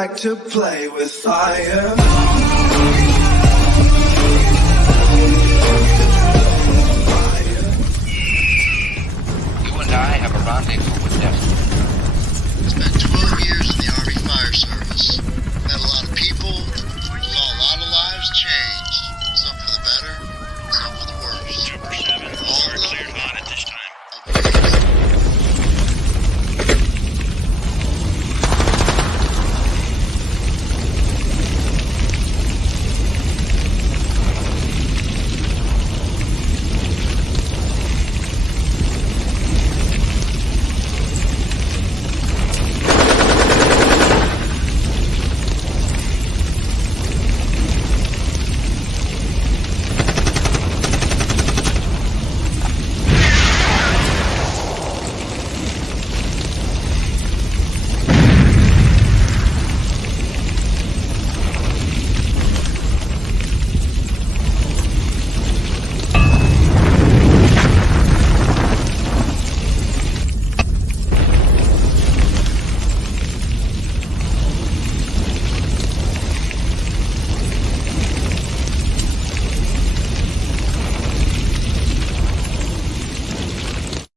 like to play with fire. You and I have a rendezvous with destiny. Spent 12 years in the Army Fire Service. Met a lot of people, saw a lot of lives changed. Some for the better, some for the worse. Super 7, all are cleared hot at this time.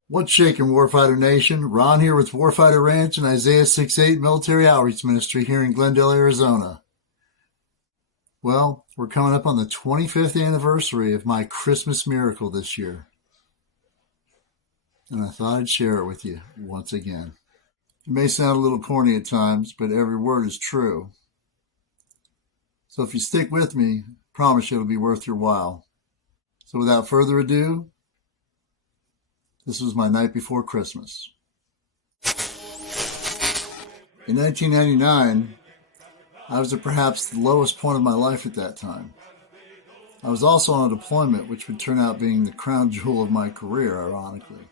What's shaking, Warfighter Nation? Ron here with Warfighter Ranch and Isaiah 6'8 Military Outreach Ministry here in Glendale, Arizona. Well, we're coming up on the 25th anniversary of my Christmas miracle this year. And I thought I'd share it with you once again. It may sound a little corny at times, but every word is true. So if you stick with me, I promise you it'll be worth your while. So without further ado, this was my night before Christmas. In 1999, I was at perhaps the lowest point of my life at that time. I was also on a deployment which would turn out being the crown jewel of my career, ironically.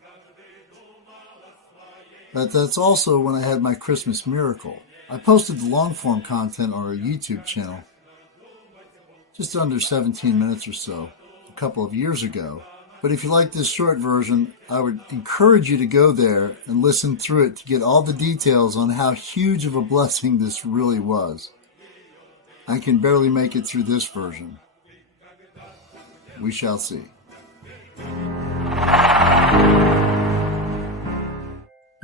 But that's also when I had my Christmas miracle. I posted the long-form content on our YouTube channel just under 17 minutes or so, a couple of years ago. But if you like this short version, I would encourage you to go there and listen through it to get all the details on how huge of a blessing this really was. I can barely make it through this version. We shall see.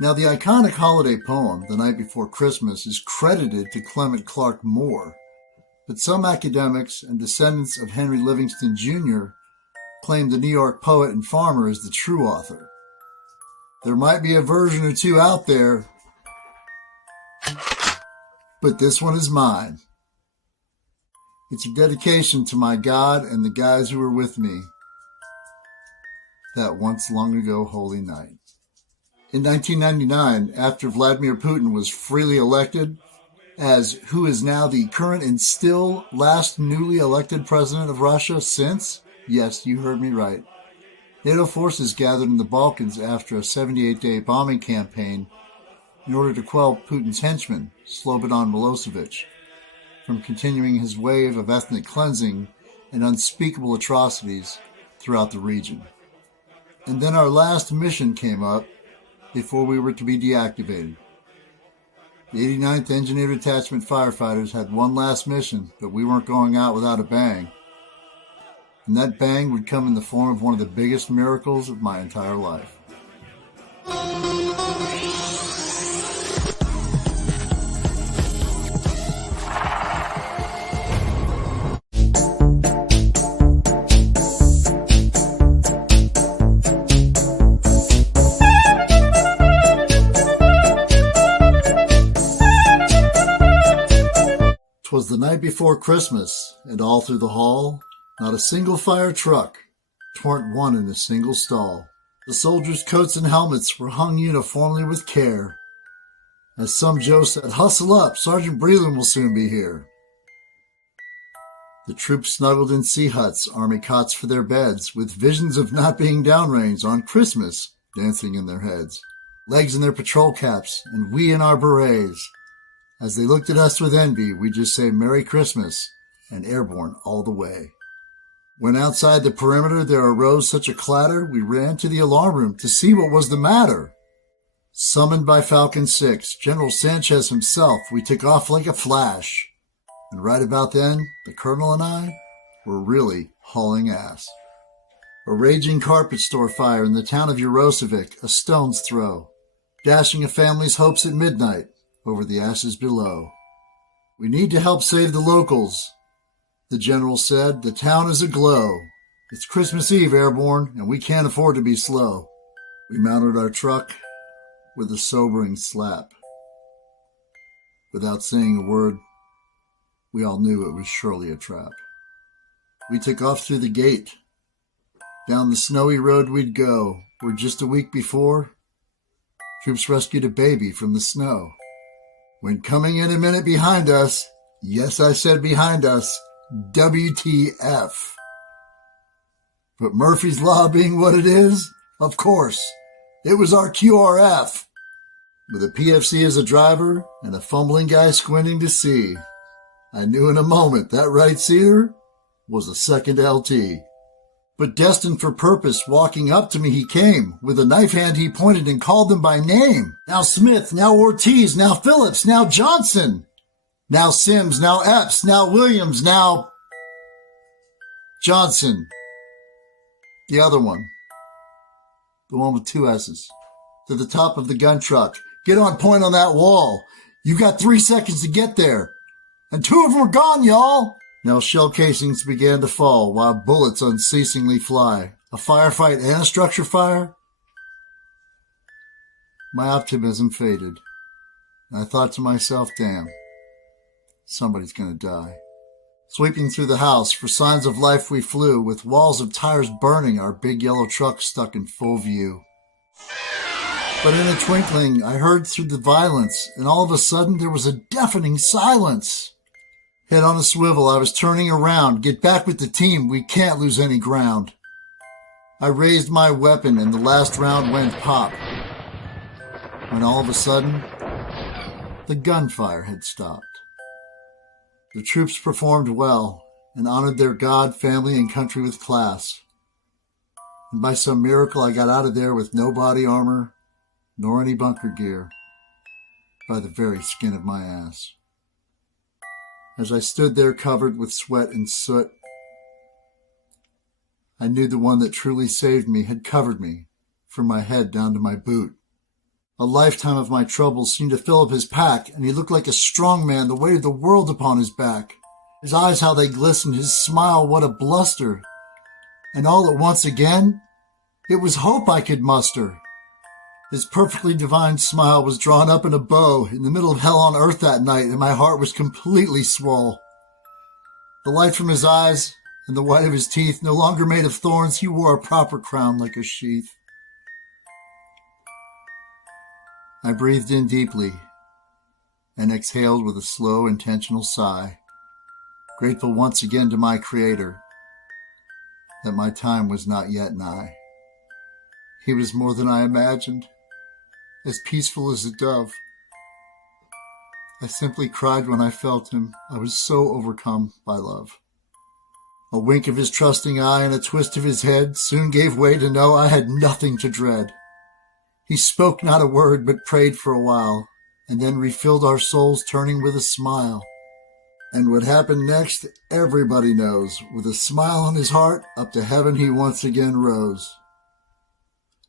Now, the iconic holiday poem, The Night Before Christmas, is credited to Clement Clarke Moore, but some academics and descendants of Henry Livingston Jr. claim the New York poet and farmer is the true author. There might be a version or two out there, but this one is mine. It's a dedication to my God and the guys who were with me that once long ago holy night. In 1999, after Vladimir Putin was freely elected as who is now the current and still last newly elected president of Russia since, yes, you heard me right, NATO forces gathered in the Balkans after a 78-day bombing campaign in order to quell Putin's henchman, Slobodan Milosevic, from continuing his wave of ethnic cleansing and unspeakable atrocities throughout the region. And then our last mission came up before we were to be deactivated. The 89th Engineer Detachment firefighters had one last mission, but we weren't going out without a bang. And that bang would come in the form of one of the biggest miracles of my entire life. "'Twas the night before Christmas, and all through the hall, not a single fire truck, 'twarn't one in a single stall. The soldiers' coats and helmets were hung uniformly with care. As some Joe said, 'Hustle up, Sergeant Breland will soon be here.' The troops snuggled in sea huts, army cots for their beds, with visions of not being downrange on Christmas dancing in their heads. Legs in their patrol caps, and we in our berets. As they looked at us with envy, we'd just say Merry Christmas and airborne all the way. When outside the perimeter there arose such a clatter, we ran to the alarm room to see what was the matter. Summoned by Falcon 6, General Sanchez himself, we took off like a flash. And right about then, the Colonel and I were really hauling ass. A raging carpet store fire in the town of Urosevic, a stone's throw, dashing a family's hopes at midnight over the ashes below. We need to help save the locals, the general said. The town is aglow. It's Christmas Eve, Airborne, and we can't afford to be slow. We mounted our truck with a sobering slap. Without saying a word, we all knew it was surely a trap. We took off through the gate. Down the snowy road we'd go, where just a week before, troops rescued a baby from the snow. When coming in a minute behind us, yes, I said behind us, WTF. But Murphy's Law being what it is, of course, it was our QRF. With a PFC as a driver and a fumbling guy squinting to see, I knew in a moment that right seater was a second LT. But destined for purpose, walking up to me he came. With a knife hand he pointed and called them by name. Now Smith, now Ortiz, now Phillips, now Johnson. Now Sims, now Epps, now Williams, now Johnson. The other one. The one with 2 S's. To the top of the gun truck. Get on point on that wall. You got 3 seconds to get there. And 2 of them are gone, y'all. Now shell casings began to fall while bullets unceasingly fly. A firefight and a structure fire? My optimism faded. And I thought to myself, damn, somebody's gonna die. Sweeping through the house, for signs of life we flew, with walls of tires burning, our big yellow truck stuck in full view. But in a twinkling, I heard through the violence, and all of a sudden there was a deafening silence. Head on a swivel, I was turning around. Get back with the team, we can't lose any ground. I raised my weapon and the last round went pop. When all of a sudden, the gunfire had stopped. The troops performed well and honored their God, family, and country with class. And by some miracle, I got out of there with no body armor, nor any bunker gear, by the very skin of my ass. As I stood there covered with sweat and soot, I knew the one that truly saved me had covered me from my head down to my boot. A lifetime of my troubles seemed to fill up his pack, and he looked like a strong man, the weight of the world upon his back. His eyes, how they glistened, his smile, what a bluster. And all at once again, it was hope I could muster. His perfectly divine smile was drawn up in a bow in the middle of hell on earth that night, and my heart was completely swole. The light from his eyes and the white of his teeth, no longer made of thorns, he wore a proper crown like a sheath. I breathed in deeply and exhaled with a slow, intentional sigh, grateful once again to my Creator that my time was not yet nigh. He was more than I imagined, as peaceful as a dove. I simply cried when I felt him. I was so overcome by love. A wink of his trusting eye and a twist of his head soon gave way to know I had nothing to dread. He spoke not a word, but prayed for a while, and then refilled our souls, turning with a smile. And what happened next, everybody knows. With a smile on his heart, up to heaven he once again rose.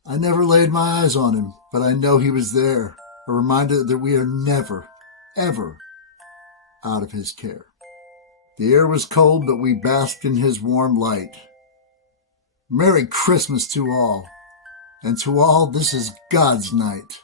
I never laid my eyes on him, but I know he was there, a reminder that we are never, ever out of his care. The air was cold, but we basked in his warm light. Merry Christmas to all, and to all this is God's night.